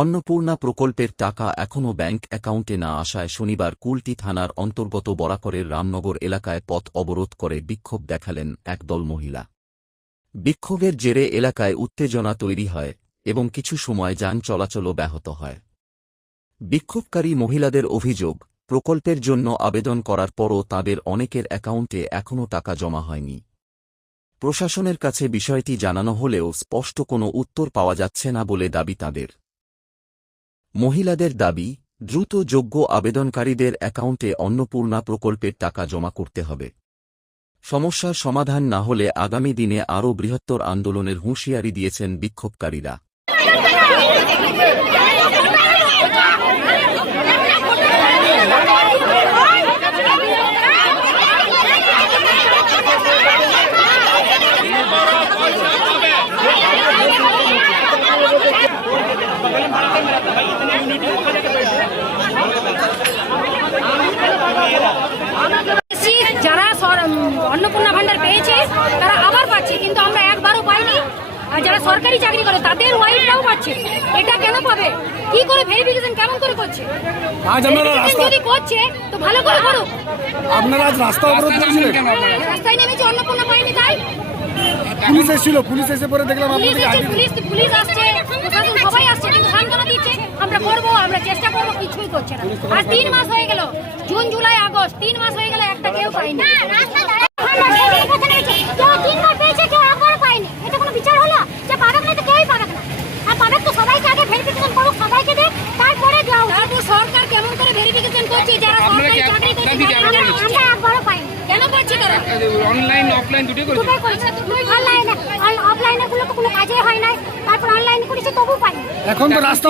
অন্নপূর্ণা প্রকল্পের টাকা এখনও ব্যাংক অ্যাকাউন্টে না আসায় শনিবার কুলটি থানার অন্তর্গত বরাকরের রামনগর এলাকায় পথ অবরোধ করে বিক্ষোভ দেখালেন একদল মহিলা। বিক্ষোভের জেরে এলাকায় উত্তেজনা তৈরি হয় এবং কিছু সময় যান চলাচলও ব্যাহত হয়। বিক্ষোভকারী মহিলাদের অভিযোগ, প্রকল্পের জন্য আবেদন করার পরও তাদের অনেকের অ্যাকাউন্টে এখনও টাকা জমা হয়নি। প্রশাসনের কাছে বিষয়টি জানানো হলেও স্পষ্ট কোনো উত্তর পাওয়া যাচ্ছে না বলে দাবি তাদের। মহিলাদের দাবি, দ্রুত যোগ্য আবেদনকারীদের অ্যাকাউন্টে অন্নপূর্ণা প্রকল্পের টাকা জমা করতে হবে। সমস্যার সমাধান না হলে আগামী দিনে আরও বৃহত্তর আন্দোলনের হুঁশিয়ারি দিয়েছেন বিক্ষোভকারীরা। যারা অন্নপূর্ণা ভান্ডার পেয়েছে তারা আবার পাচ্ছে, কিন্তু আমরা একবারও পাইনি। আর যারা সরকারি চাকরি করে তাদের ওয়াইফরাও পাচ্ছে। এটা কেন পাবে? কি করে ভেরিফিকেশন কেমন করে করছে? আজ আপনারা যদি করছে তো ভালো করে করুক। আপনারা আজ রাস্তা অবরোধ করেছিলেন কেন? রাস্তায় নেমেছে, অন্নপূর্ণা পাইনি তাই। পুলিশ এসেছিল, পুলিশ এসে পরে দেখলাম পুলিশ আসছে, প্রশাসন সবাই আসছে, কিন্তু সান্ত্বনা দিচ্ছে আমরা করবো, আমরা চেষ্টা করবো, কিছুই করছে না। আর 3 মাস হয়ে গেল, জুন জুলাই আগস্ট 3 মাস হয়ে গেল, একটা কেউ পাইনি। সরকার কেমন করে ভেরিফিকেশন করছে যারা সরকারি চাকরি করছে? আমরা একবারও পাইনি। কেন করছে তারা? অনলাইন অফলাইন দুটোই করছে। অনলাইনে গুলো তো কোনো কাজে হয় না, তারপর অনলাইন করেছে তবু পাইনি। এখন তো রাস্তা